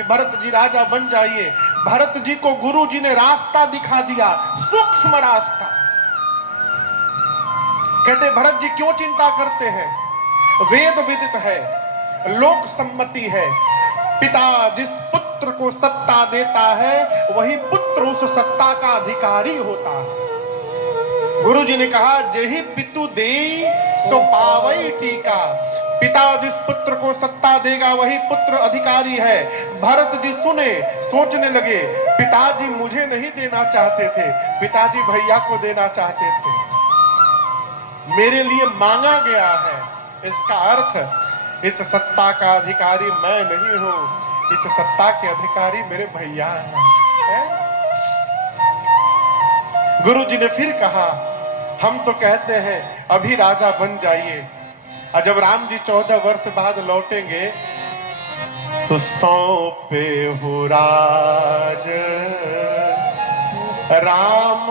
कि भरत जी राजा बन जाइए। भरत जी को गुरु जी ने रास्ता दिखा दिया, सूक्ष्म रास्ता। कहते भरत जी क्यों चिंता करते हैं, वेद विदित है, लोक सम्मति है, पिता जिस पुत्र को सत्ता देता है वही पुत्र उस सत्ता का अधिकारी होता है। गुरु जी ने कहा जेहि पितु देई सो पावई टीका, पिता जिस पुत्र को सत्ता देगा वही पुत्र अधिकारी है। भरत जी सुने, सोचने लगे, पिताजी मुझे नहीं देना चाहते थे, पिताजी भैया को देना चाहते थे, मेरे लिए मांगा गया है। इसका अर्थ इस सत्ता का अधिकारी मैं नहीं हूं, इस सत्ता के अधिकारी मेरे भैया हैं। गुरु जी ने फिर कहा हम तो कहते हैं अभी राजा बन जाइए, और जब राम जी 14 वर्ष बाद लौटेंगे तो सौंपे हो राज राम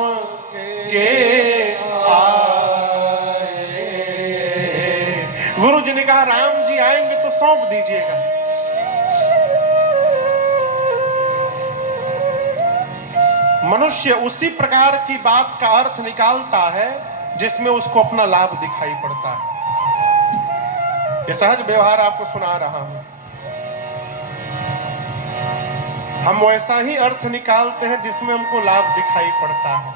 के आए। गुरु जी ने कहा राम जी आएंगे तो सौंप दीजिएगा। मनुष्य उसी प्रकार की बात का अर्थ निकालता है जिसमें उसको अपना लाभ दिखाई पड़ता है। यह सहज व्यवहार आपको सुना रहा हूं। हम वैसा ही अर्थ निकालते हैं जिसमें हमको लाभ दिखाई पड़ता है।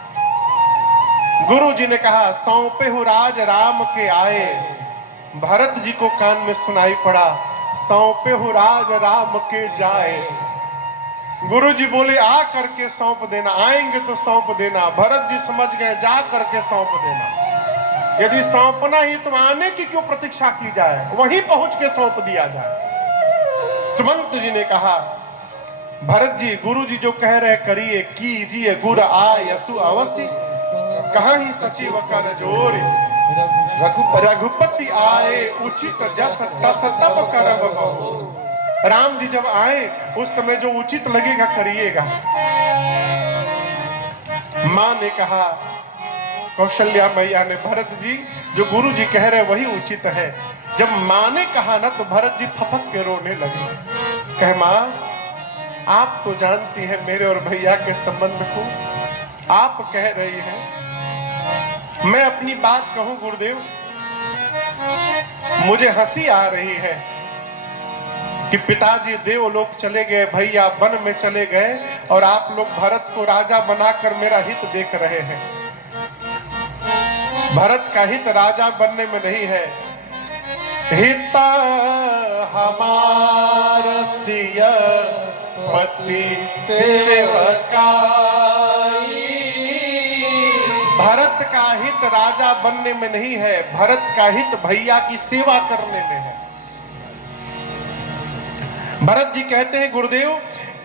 गुरु जी ने कहा सौंपे हो राज राम के आए। भरत जी को कान में सुनाई पड़ा सौंपे हो राज राम के जाए। गुरु जी बोले आ करके सौंप देना, आएंगे तो सौंप देना। भरत जी समझ गए जा करके सौंप देना। यदि सौंपना ही तो आने की क्यों प्रतीक्षा की जाए, वहीं पहुंच के सौंप दिया जाए। सुमंत जी ने कहा भरत जी गुरु जी जो कह रहे करिए कीजिए, गुर आयसु अवसि कहाँ ही सचिव कर जोर। रघुपति आए उचित जस तस तब करब बहु। राम जी जब आए उस समय जो उचित लगेगा करिएगा। मां ने कहा कौशल्या मैया ने भरत जी जो गुरु जी कह रहे वही उचित है। जब मां ने कहा ना तो भरत जी फपक के रोने लगे। कहे मां आप तो जानती हैं मेरे और भैया के संबंध को, आप कह रही हैं मैं अपनी बात कहूं गुरुदेव, मुझे हंसी आ रही है कि पिताजी देवलोक चले गए, भैया वन में चले गए और आप लोग भरत को राजा बनाकर मेरा हित देख रहे हैं। भरत का हित राजा बनने में नहीं है, हित हमार सिय पति सेवकाई। भरत का हित राजा बनने में नहीं है, भरत का हित भैया की सेवा करने में है। भरत जी कहते हैं गुरुदेव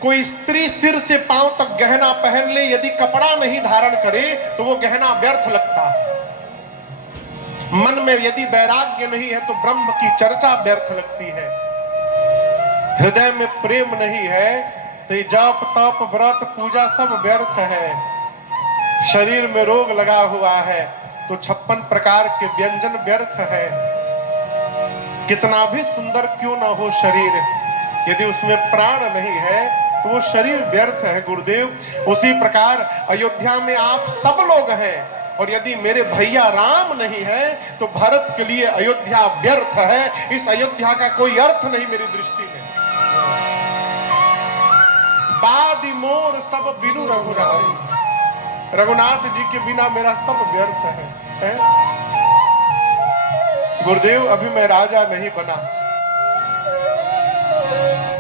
कोई स्त्री सिर से पांव तक गहना पहन ले, यदि कपड़ा नहीं धारण करे तो वो गहना व्यर्थ लगता है। मन में यदि वैराग्य नहीं है तो ब्रह्म की चर्चा व्यर्थ लगती है। हृदय में प्रेम नहीं है तो ये जप तप व्रत पूजा सब व्यर्थ है। शरीर में रोग लगा हुआ है तो 56 प्रकार के व्यंजन व्यर्थ है। कितना भी सुंदर क्यों ना हो शरीर, यदि उसमें प्राण नहीं है तो वो शरीर व्यर्थ है गुरुदेव। उसी प्रकार अयोध्या में आप सब लोग हैं और यदि मेरे भैया राम नहीं है तो भरत के लिए अयोध्या व्यर्थ है। इस अयोध्या का कोई अर्थ नहीं मेरी दृष्टि में। बादी मोर सब बिनु रघुराई, रघुनाथ जी के बिना मेरा सब व्यर्थ है? गुरुदेव अभी मैं राजा नहीं बना,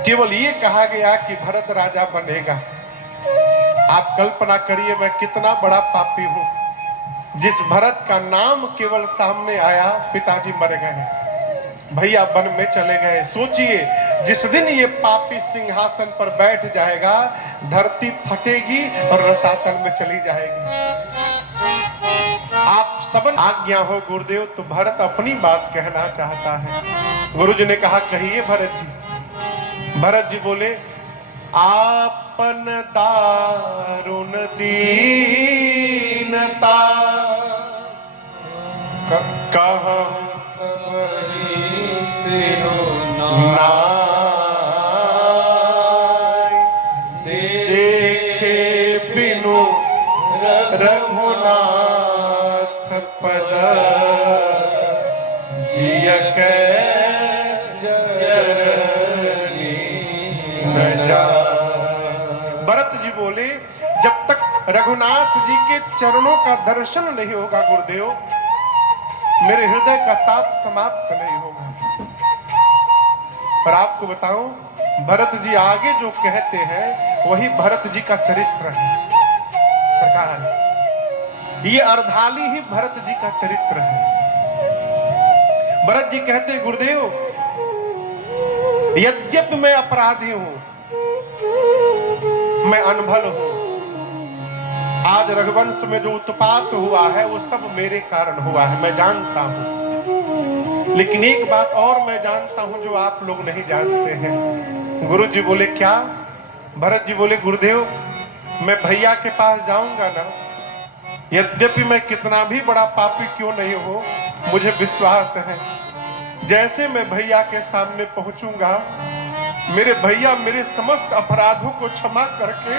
केवल ये कहा गया कि भरत राजा बनेगा। आप कल्पना करिए मैं कितना बड़ा पापी हूं। जिस भरत का नाम केवल सामने आया पिताजी मर गए, भैया वन में चले गए। सोचिए जिस दिन ये पापी सिंहासन पर बैठ जाएगा धरती फटेगी और रसातल में चली जाएगी। आप सब आज्ञा हो गुरुदेव। तो भरत अपनी बात कहना चाहता है। गुरु जी ने कहा कहिए भरत जी। भरत जी बोले आपन दारुण दीनता कहूं सबरी सिरो नाथ। रघुनाथ पद जिय के चरनी न जा। भरत जी बोले जब तक रघुनाथ जी के चरणों का दर्शन नहीं होगा गुरुदेव, मेरे हृदय का ताप समाप्त नहीं होगा। पर आपको बताऊं, भरत जी आगे जो कहते हैं वही भरत जी का चरित्र है सरकार। ये अर्धाली ही भरत जी का चरित्र है। भरत जी कहते हैं गुरुदेव, यद्यपि मैं अपराधी हूं, मैं अनभल हूं, आज रघुवंश में जो उत्पात हुआ है वो सब मेरे कारण हुआ है, मैं जानता हूं। लेकिन एक बात और मैं जानता हूं जो आप लोग नहीं जानते हैं। गुरु जी बोले क्या? भरत जी बोले गुरुदेव, मैं भैया के पास जाऊंगा ना, यद्यपि मैं कितना भी बड़ा पापी क्यों नहीं हो, मुझे विश्वास है जैसे मैं भैया के सामने पहुंचूंगा, मेरे भैया मेरे समस्त अपराधों को क्षमा करके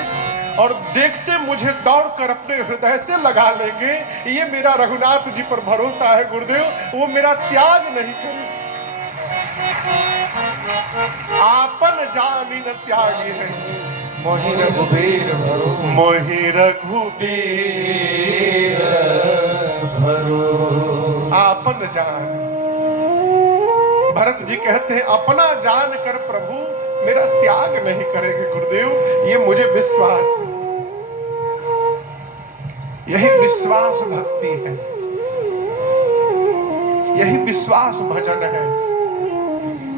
और देखते मुझे दौड़कर अपने हृदय से लगा लेंगे। ये मेरा रघुनाथ जी पर भरोसा है गुरुदेव, वो मेरा त्याग नहीं करेंगे। आपन जानी न त्यागी है, मोहि रघुबीर भरो, मोहि रघुबीर भरो। आपन जान। भरत जी कहते हैं अपना जान कर प्रभु मेरा त्याग नहीं करेंगे गुरुदेव, ये मुझे विश्वास है। यही विश्वास भक्ति है, यही विश्वास भजन है।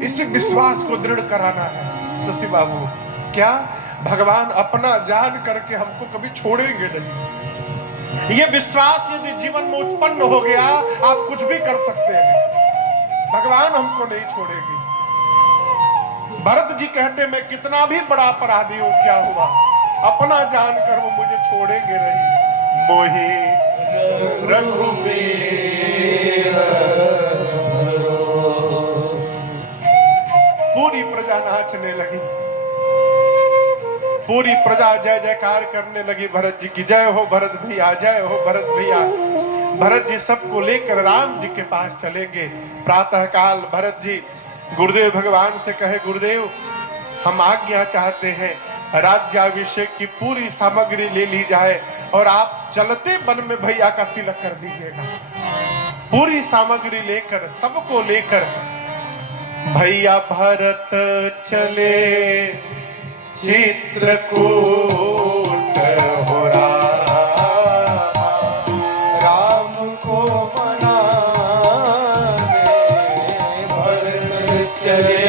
इसी विश्वास को दृढ़ कराना है शशि बाबू। क्या भगवान अपना जान करके हमको कभी छोड़ेंगे नहीं। ये विश्वास यदि जीवन में उत्पन्न हो गया, आप कुछ भी कर सकते हैं, भगवान हमको नहीं छोड़ेगी। भरत जी कहते मैं कितना भी बड़ा अपराधी हूं, क्या हुआ, अपना जानकर वो मुझे छोड़ेंगे नहीं। मोहि रघुबीर पूरी प्रजा नाचने लगी, पूरी प्रजा जय जयकार करने लगी। भरत जी की जय हो, भरत भैया जय हो, भरत भैया। भरत जी सबको लेकर राम जी के पास चलेंगे। प्रातः काल भरत जी गुरुदेव भगवान से कहे गुरुदेव हम आज्ञा चाहते हैं, राज्याभिषेक की पूरी सामग्री ले ली जाए और आप चलते वन में भैया का तिलक कर दीजिएगा। पूरी सामग्री लेकर, सबको लेकर भैया भरत चले चित्रकूट हो राम को मनाने भरत चले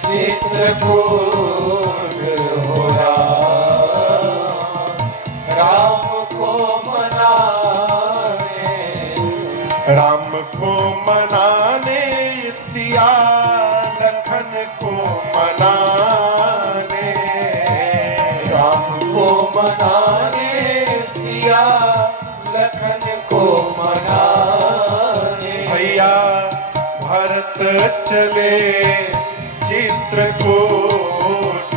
चित्रकूट हो राम को मनाने, राम को मनाने, सिया लखन को मनाने, राम को मनाने, सिया लखन को मनाने। भैया भरत चले चित्रकूट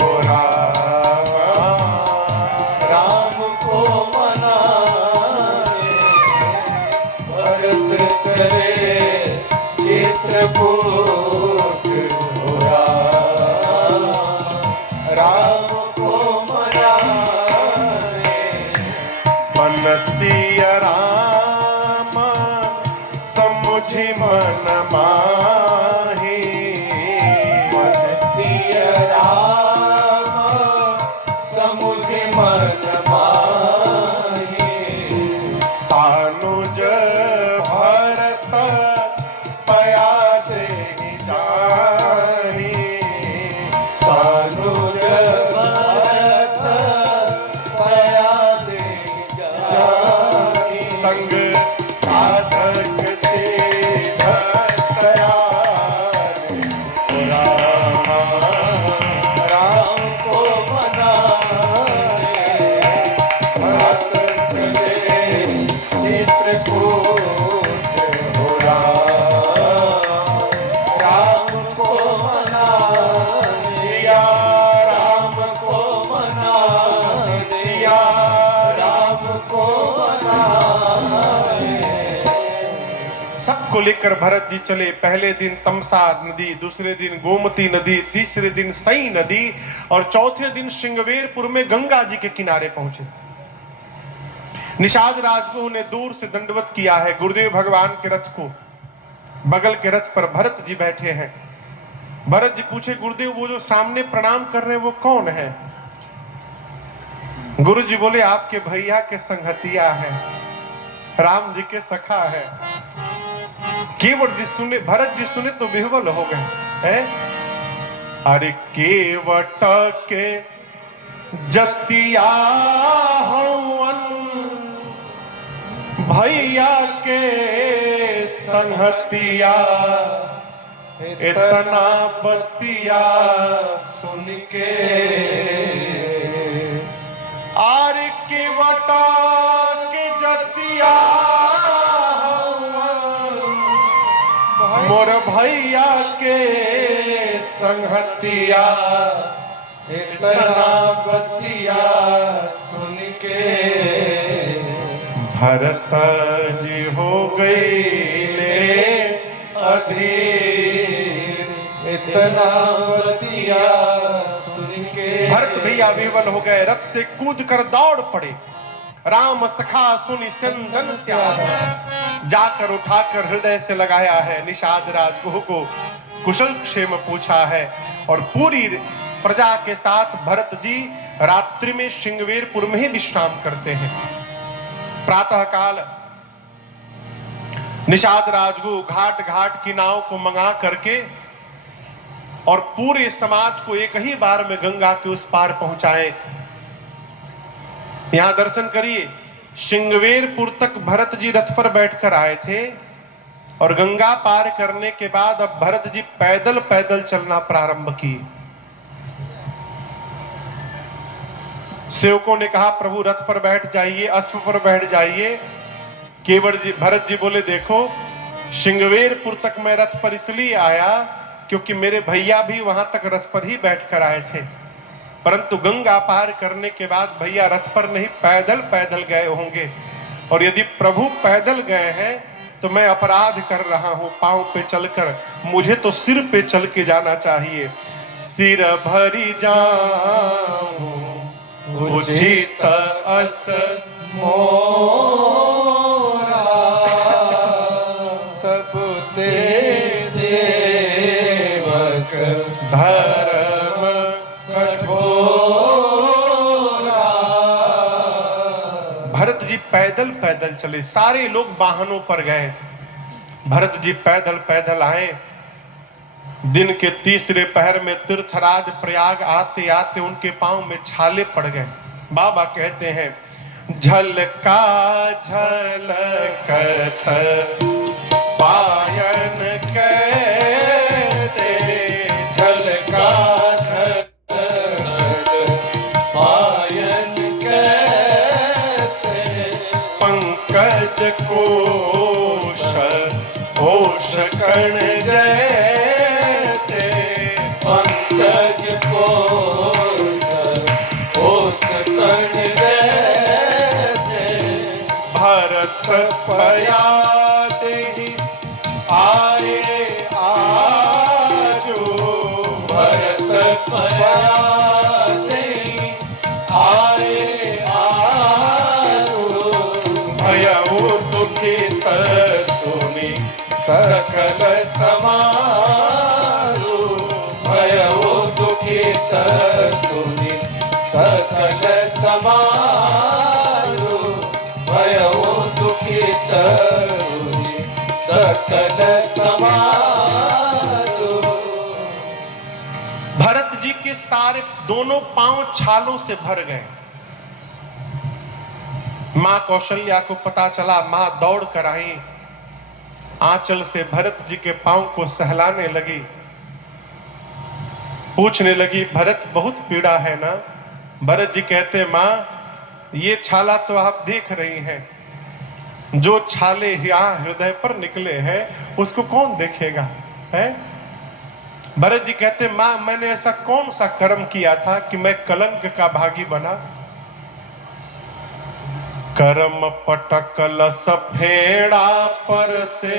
हो राम को मनाने भरत चले चित्रकूट हो राम को मनाने। मनसिया राम समुझि मन माही, मनसिया राम समुझि मन माही। सानुज भरत पया देहि जाहि, सानुज भरत पया देहि जाहि। संग साधक सिद्ध सयाने, राम को मनाने भरत चले चित्रकूट हो राम को मनाने। सिया सबको लेकर भरत जी चले। पहले दिन तमसा नदी, दूसरे दिन गोमती नदी, तीसरे दिन सई नदी और चौथे दिन श्रृंगवेरपुर में गंगा जी के किनारे पहुंचे। निषाद राजगुरु ने दूर से दंडवत किया है गुरुदेव भगवान के रथ को। बगल के रथ पर भरत जी बैठे हैं। भरत जी पूछे, गुरुदेव वो जो सामने प्रणाम कर रहे हैं वो कौन है? गुरु जी बोले, आपके भैया के संगतिया है, राम जी के सखा है। केवट जी सुने, भरत जी सुने तो विह्वल हो गए हैं। अरे केवट के जतिया हवन भैया के संगतिया, इतना बतिया सुन के आर केवट के जतिया मोर भैया के संगतिया, इतना बतिया सुन के भरत जी हो गई अधीर, इतना बतिया सुन के भरत भैया विह्वल हो गए। रथ से कूद कर दौड़ पड़े। राम सखा सुनि संदन त्याग, जाकर उठाकर हृदय से लगाया है। निषाद राजगुरु को कुशल क्षेम पूछा है और पूरी प्रजा के साथ भरत जी रात्रि में श्रृंगवेरपुर में ही विश्राम करते हैं। प्रातः काल निषाद राजगुरु घाट घाट की नाव को मंगा करके और पूरे समाज को एक ही बार में गंगा के उस पार पहुंचाए। यहां दर्शन करिए, श्रृंगवेरपुर तक भरत जी रथ पर बैठकर आए थे और गंगा पार करने के बाद अब भरत जी पैदल पैदल चलना प्रारंभ किए। सेवकों ने कहा, प्रभु रथ पर बैठ जाइए, अश्व पर बैठ जाइए। केवट जी, भरत जी बोले, देखो श्रृंगवेरपुर तक मैं रथ पर इसलिए आया क्योंकि मेरे भैया भी वहां तक रथ पर ही बैठकर आए थे, परंतु गंगा पार करने के बाद भैया रथ पर नहीं पैदल पैदल गए होंगे, और यदि प्रभु पैदल गए हैं तो मैं अपराध कर रहा हूं पांव पे चलकर, मुझे तो सिर पे चल के जाना चाहिए। सिर भरी जाऊं उचित अस मोरा, सब तेरे सेवक धर्म कठोरा। भरत जी पैदल पैदल चले, सारे लोग वाहनों पर गए, भरत जी पैदल पैदल आए। दिन के तीसरे पहर में तीर्थराज प्रयाग आते आते उनके पांव में छाले पड़ गए। बाबा कहते हैं, झलका झलकत पायन कैसे, झलका झलकत पायन कैसे, पंकज कोश होश कण जैसे, पंकज कोश होश कण जैसे, भरत पया देहि आए आजो, भरत पया देहि आए आजो, भयउ दुखित सुनि सकल समारो, भयउ दुखित सुनि सकल समारो, भयउ दुखित सुनि सकल समारो। भरत जी के सारे दोनों पांव छालों से भर गए। मां कौशल्या को पता चला, मां दौड़ कर आई, आंचल से भरत जी के पांव को सहलाने लगी, पूछने लगी, भरत बहुत पीड़ा है ना? भरत जी कहते, मां ये छाला तो आप देख रही हैं, जो छाले यहाँ हृदय पर निकले हैं उसको कौन देखेगा है? भरत जी कहते, मां मैंने ऐसा कौन सा कर्म किया था कि मैं कलंक का भागी बना? कर्म पटकल सफेड़ा पर से,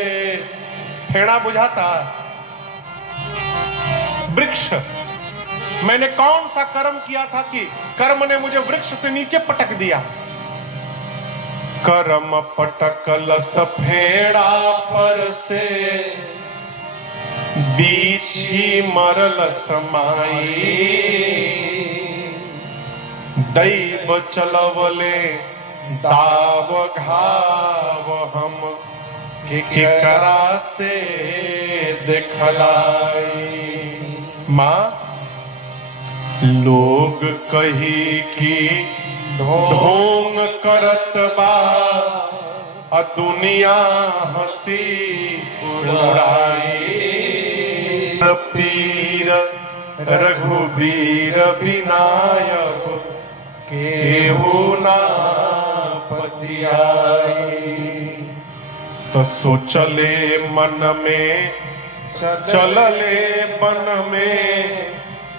फेड़ा बुझाता वृक्ष। मैंने कौन सा कर्म किया था कि कर्म ने मुझे वृक्ष से नीचे पटक दिया। कर्म पटकल सफेड़ा पर से, बीछी मरल समाई। दैव चलवले दाव घाव, हम केकरा से देखलाई। माँ लोग कही कि ढोंग करत बा, आ दुनिया हंसी उड़ाई। पीर रघुबीर विनायक, केहू ना पतियाई। तो सोचले मन में चलले बन में,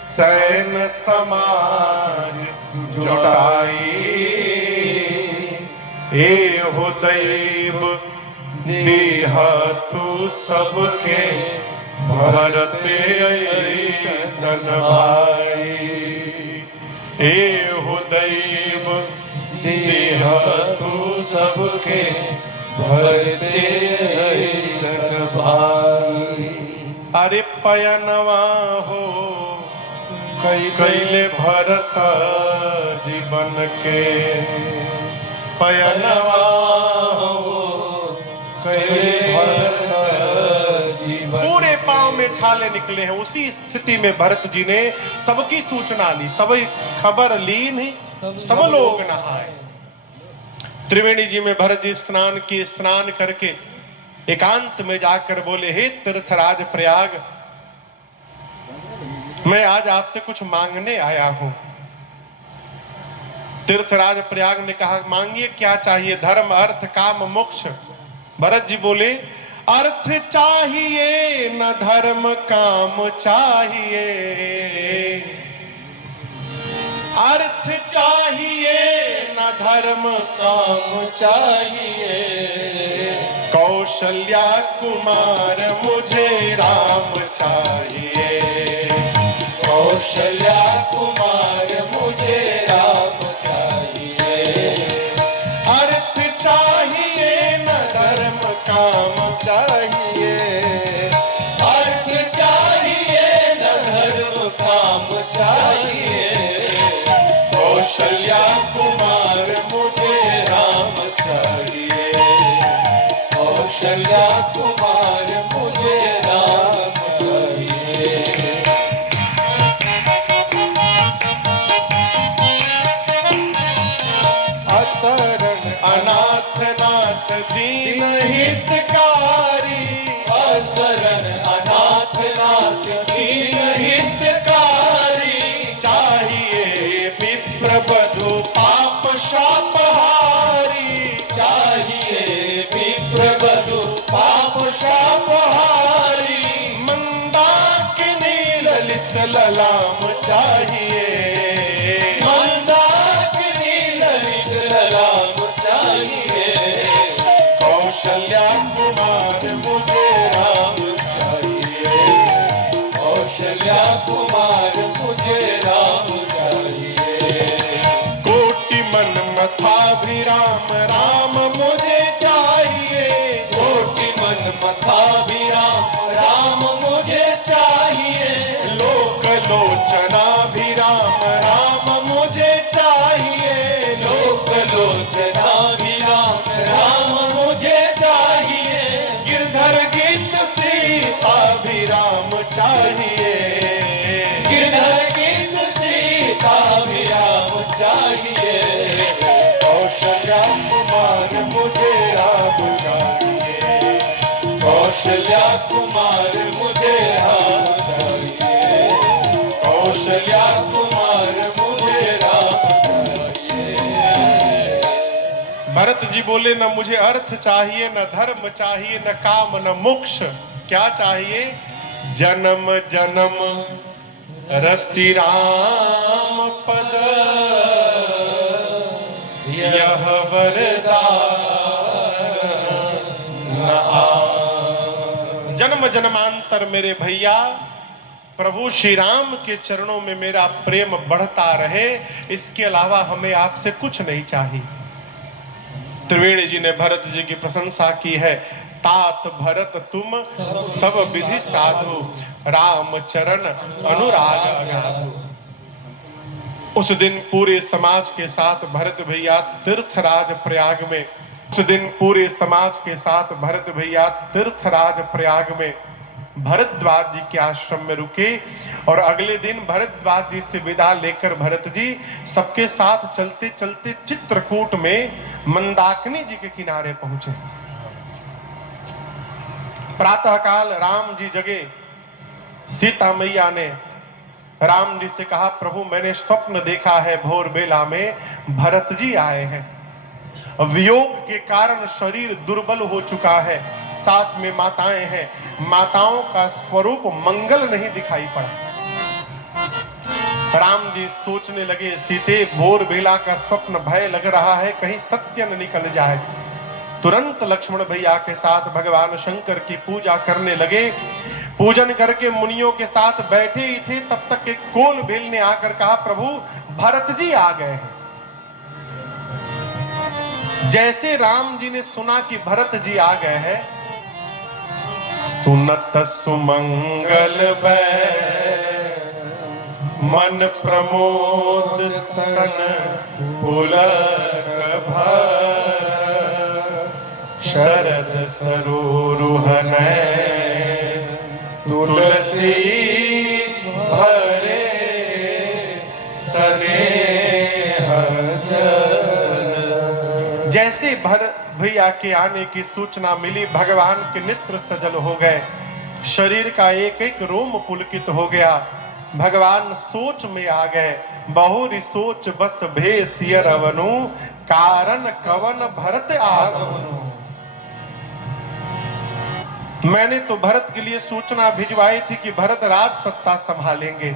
सैन समाज जुटाई। ए हो दैव देह तू सबके, भरते ऐसन भाई। ए हो दैव देह तू सबके, भरते ऐसन भाई। अरे पयनवा हो कैले भरत जीवन के, पयनवा हो कैले भरत जीवन। पूरे पांव में छाले निकले हैं। उसी स्थिति में भरत जी ने सबकी सूचना ली, सब खबर ली, नहीं सब लोग नहाए। त्रिवेणी जी में भरत जी स्नान करके एकांत में जाकर बोले, हे तीर्थराज प्रयाग, मैं आज आपसे कुछ मांगने आया हूं। तीर्थराज प्रयाग ने कहा, मांगिए, क्या चाहिए? धर्म अर्थ काम मोक्ष। भरत जी बोले, अर्थ चाहिए न धर्म काम चाहिए। अर्थ चाहिए न धर्म काम चाहिए। कौशल्या कुमार मुझे राम चाहिए। कौशल्या कुमार मुझे राम चाहिए। अर्थ चाहिए न धर्म काम चाहिए। अर्थ चाहिए न धर्म काम चाहिए। कौशल्या कुमार मुझे राम चाहिए। कौशल्या कुमार मुझे राम चाहिए। असरण अनाथ नाथ दीन हितकारी। असरण अनाथ नाथ दीन हितकारी। चाहिए विप्र बधु पाप शापहारी। चाहिए विप्र बधु पाप शापहारी। मंदाकिनी ललित ललाम चाहिए। मंदाकिनी ललित ललाम चाहिए। कौशल्या कुमार मुझे राम चाहिए। कौशल्या कुमार मुझे राम चाहिए। कोटि मन मथाभिराम राम मुझे चाहिए। कोटि मन मथाभिराम राम मुझे चाहिए। लोक लोचनाभिराम राम मुझे चाहिए। लोक लोचनाभिराम राम मुझे चाहिए। गिरधर गीत सीताभिराम चाहिए। गिरधर गीत सीताभिराम चाहिए। कौशल्या कुमार मुझे राम चाहिए। कौशल्या कुमार मुझे राम चाहिए। कौशल्या कुमार मुझे राम चाहिए। भरत जी बोले, न मुझे अर्थ चाहिए, न धर्म चाहिए, न काम, न मोक्ष। क्या चाहिए? जन्म जन्म रति राम पद, यह वर जन्म जन्मांतर मेरे भैया प्रभु श्री राम के चरणों में मेरा प्रेम बढ़ता रहे, इसके अलावा हमें आपसे कुछ नहीं चाहिए। त्रिवेणी जी ने भरत जी की प्रशंसा की है। तात भरत तुम सब विधि साधु, राम चरण अनुराग अगाधु। उस दिन पूरे समाज के साथ भरत भैया तीर्थराज प्रयाग में, उस दिन पूरे समाज के साथ भरत भैया तीर्थराज प्रयाग में भरद्वाज जी के आश्रम में रुके और अगले दिन भरद्वाज जी से विदा लेकर भरत जी सबके साथ चलते चलते चित्रकूट में मंदाकिनी जी के किनारे पहुंचे। प्रातःकाल राम जी जगे। सीता मैया ने राम जी से कहा, प्रभु मैंने स्वप्न देखा है, भोर बेला में भरत जी आए हैं। वियोग के कारण शरीर दुर्बल हो चुका है, साथ में माताएं हैं, माताओं का स्वरूप मंगल नहीं दिखाई पड़ा। राम जी सोचने लगे, सीते भोर बेला का स्वप्न भय लग रहा है, कहीं सत्य न निकल जाए। तुरंत लक्ष्मण भैया के साथ भगवान शंकर की पूजा करने लगे। पूजन करके मुनियों के साथ बैठे ही थे, तब तक एक कोल भील ने आकर कहा, प्रभु भरत जी आ गए हैं। जैसे राम जी ने सुना कि भरत जी आ गए हैं, सुनत सुमंगल मन प्रमोद तन पुलक भर, शरद सरोरुहन तुलसी भरे स्नेह जल। जैसे भरत भैया के आने की सूचना मिली, भगवान के नेत्र सजल हो गए, शरीर का एक एक रोम पुलकित हो गया। भगवान सोच में आ गए। बहुरी सोच बस भे सियर अवनु, कारण कवन भरत आगमनु। मैंने तो भरत के लिए सूचना भिजवाई थी कि भरत राज सत्ता संभालेंगे,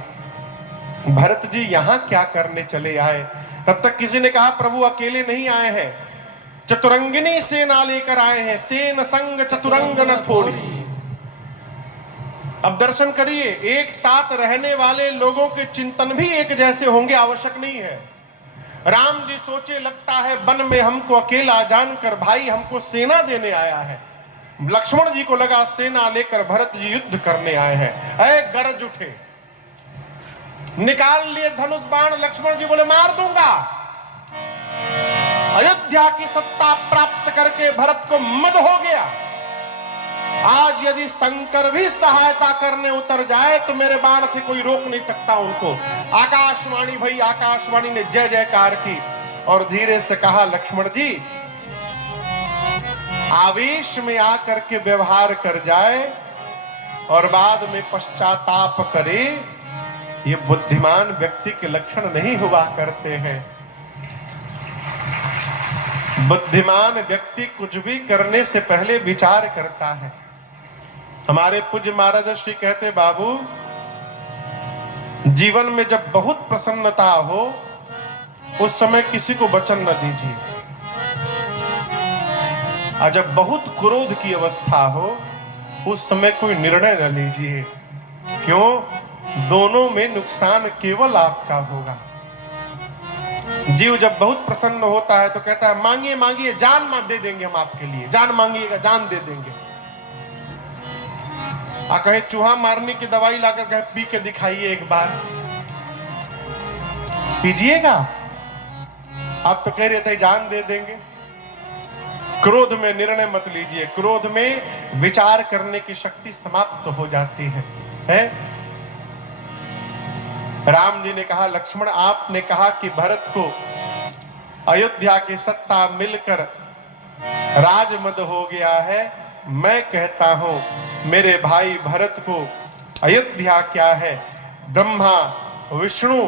भरत जी यहां क्या करने चले आए। तब तक किसी ने कहा, प्रभु अकेले नहीं आए हैं, चतुरंगिनी सेना लेकर आए हैं, सेन संग चतुरंग न थोड़ी। अब दर्शन करिए, एक साथ रहने वाले लोगों के चिंतन भी एक जैसे होंगे आवश्यक नहीं है। राम जी सोचे, लगता है वन में हमको अकेला जानकर भाई हमको सेना देने आया है। लक्ष्मण जी को लगा सेना लेकर भरत जी युद्ध करने आए हैं। ऐ गरज उठे, निकाल लिए धनुष बाण। लक्ष्मण जी बोले, मार दूंगा। अयोध्या की सत्ता प्राप्त करके भरत को मद हो गया। आज यदि शंकर भी सहायता करने उतर जाए तो मेरे बाण से कोई रोक नहीं सकता उनको। आकाशवाणी भई, आकाशवाणी ने जय जयकार की और धीरे से कहा, लक्ष्मण जी आवेश में आकर के व्यवहार कर जाए और बाद में पश्चाताप करे, ये बुद्धिमान व्यक्ति के लक्षण नहीं हुआ करते हैं। बुद्धिमान व्यक्ति कुछ भी करने से पहले विचार करता है। हमारे पूज्य महाराज श्री कहते, बाबू जीवन में जब बहुत प्रसन्नता हो उस समय किसी को वचन न दीजिए, और जब बहुत क्रोध की अवस्था हो उस समय कोई निर्णय न लीजिए। क्यों? दोनों में नुकसान केवल आपका होगा। जीव जब बहुत प्रसन्न होता है तो कहता है, मांगिए मांगिए, जान मां दे देंगे हम आपके लिए, जान मांगिएगा जान दे देंगे। कहे चूहा मारने की दवाई लाकर कहे पी के दिखाइए एक बार, पीजिएगा? आप तो कह रहे थे जान दे देंगे। क्रोध में निर्णय मत लीजिए, क्रोध में विचार करने की शक्ति समाप्त हो जाती है? राम जी ने कहा, लक्ष्मण आपने कहा कि भरत को अयोध्या की सत्ता मिलकर राजमद हो गया है। मैं कहता हूं मेरे भाई भरत को अयोध्या क्या है, ब्रह्मा विष्णु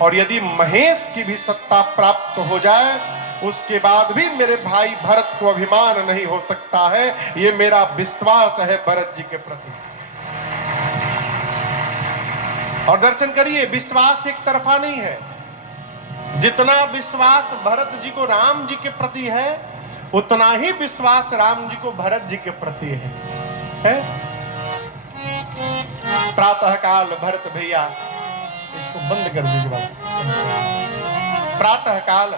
और यदि महेश की भी सत्ता प्राप्त हो जाए उसके बाद भी मेरे भाई भरत को अभिमान नहीं हो सकता है। ये मेरा विश्वास है भरत जी के प्रति। और दर्शन करिए, विश्वास एक तरफा नहीं है। जितना विश्वास भरत जी को राम जी के प्रति है उतना ही विश्वास राम जी को भरत जी के प्रति है? प्रातः काल भरत भैया, इसको बंद कर दीजिए बाबा। प्रातः काल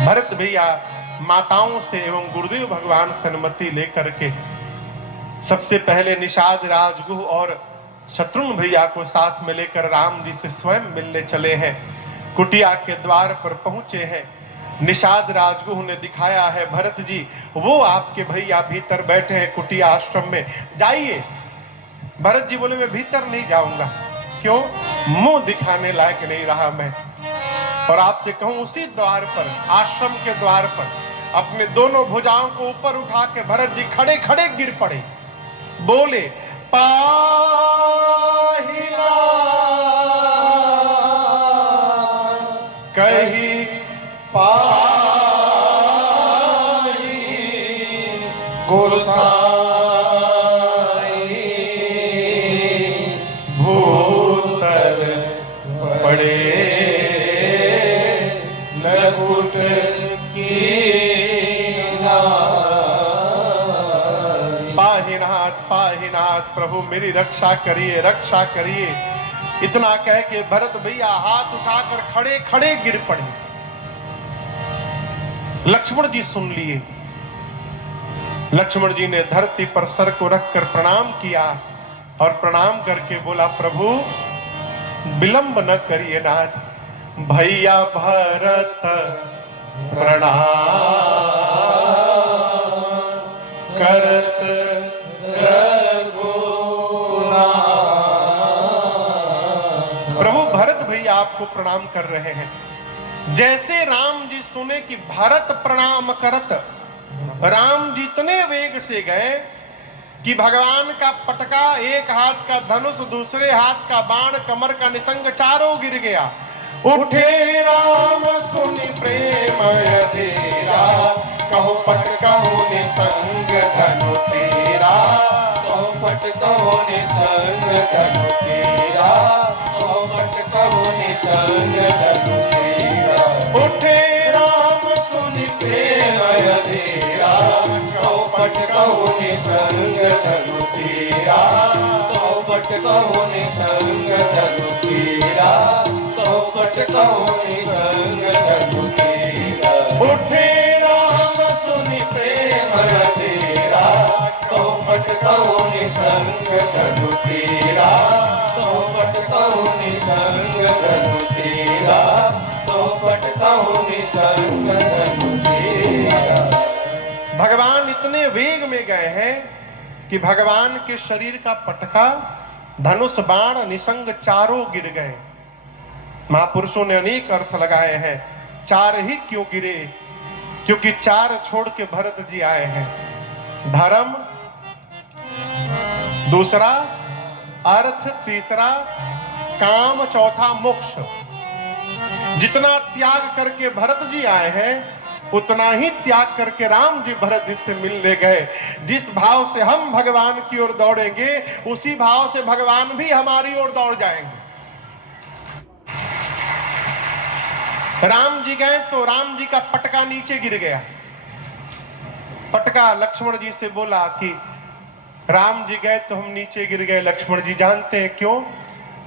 भरत भैया माताओं से एवं गुरुदेव भगवान से अनुमति लेकर के सबसे पहले निषाद राजगुह और शत्रुघ्न भैया को साथ में लेकर राम जी से स्वयं मिलने चले हैं। कुटिया के द्वार पर पहुंचे हैं। निषाद राजगुह ने दिखाया है, भरत जी वो आपके भैया भीतर बैठे हैं कुटिया आश्रम में, जाइए। भरत जी बोले मैं भीतर नहीं जाऊंगा। क्यों? मुंह दिखाने लायक नहीं रहा मैं। और आपसे कहूं उसी द्वार पर, आश्रम के द्वार पर अपने दोनों भुजाओं को ऊपर उठा के भरत जी खड़े खड़े गिर पड़े, बोले पाहि नाथ कही पाहि गोसाई भूतर पड़े लकुट पाहिनाथ प्रभु मेरी रक्षा करिए, रक्षा करिए। इतना कह के भरत भैया हाथ उठाकर खड़े खड़े गिर पड़े। लक्ष्मण जी सुन लिए। लक्ष्मण जी ने धरती पर सर को रखकर प्रणाम किया और प्रणाम करके बोला, प्रभु विलंब न करिए नाथ, भैया भरत प्रणाम करत प्रभु भरत भैया आपको प्रणाम कर रहे हैं। जैसे राम जी सुने कि भरत प्रणाम करत, राम जी इतने वेग से गए कि भगवान का पटका, एक हाथ का धनुष, दूसरे हाथ का बाण, कमर का निसंग चारों गिर गया। उठे राम सुनि प्रेम अधीरा, कहो पटकहो निसंग धनु तेरा, कहो पटकहो निसंग धनु तेरा, कहो पटकहो निसंग धनु तेरा। उठे राम सुनि प्रेम अधीरा, कहो पटकहो निसंग धनु तेरा, कहो पटकहो निसंग धनु तेरा, कहो पटकहो निसंग धनु तेरा। उठे राम सुनि प्रेम अधीरा, कहो पटकहो निसंग धनु तेरा, कहो पटकहो निसंग धनु तेरा, कहो पटकहो निसंग धनु तेरा। भगवान इतने वेग में गए हैं कि भगवान के शरीर का पटका, धनुष, बाण, निसंग चारों गिर गए। महापुरुषों ने अनेक अर्थ लगाए हैं। चार ही क्यों गिरे? क्योंकि चार छोड़ के भरत जी आए हैं। धर्म, दूसरा अर्थ, तीसरा काम, चौथा मोक्ष। जितना त्याग करके भरत जी आए हैं उतना ही त्याग करके राम जी भरत जी से मिलने गए। जिस भाव से हम भगवान की ओर दौड़ेंगे उसी भाव से भगवान भी हमारी ओर दौड़ जाएंगे। राम जी गए तो राम जी का पटका नीचे गिर गया। पटका लक्ष्मण जी से बोला कि राम जी गए तो हम नीचे गिर गए। लक्ष्मण जी जानते हैं क्यों?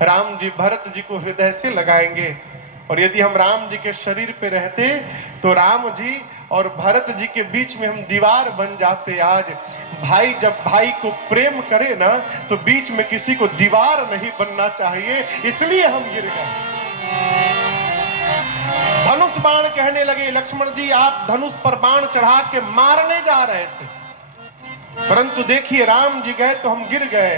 राम जी भरत जी को हृदय से लगाएंगे और यदि हम राम जी के शरीर पे रहते तो राम जी और भरत जी के बीच में हम दीवार बन जाते। आज भाई जब भाई को प्रेम करे ना तो बीच में किसी को दीवार नहीं बनना चाहिए, इसलिए हम गिर गए। धनुष बाण कहने लगे, लक्ष्मण जी आप धनुष पर बाण चढ़ा के मारने जा रहे थे, परंतु देखिए राम जी गए तो हम गिर गए।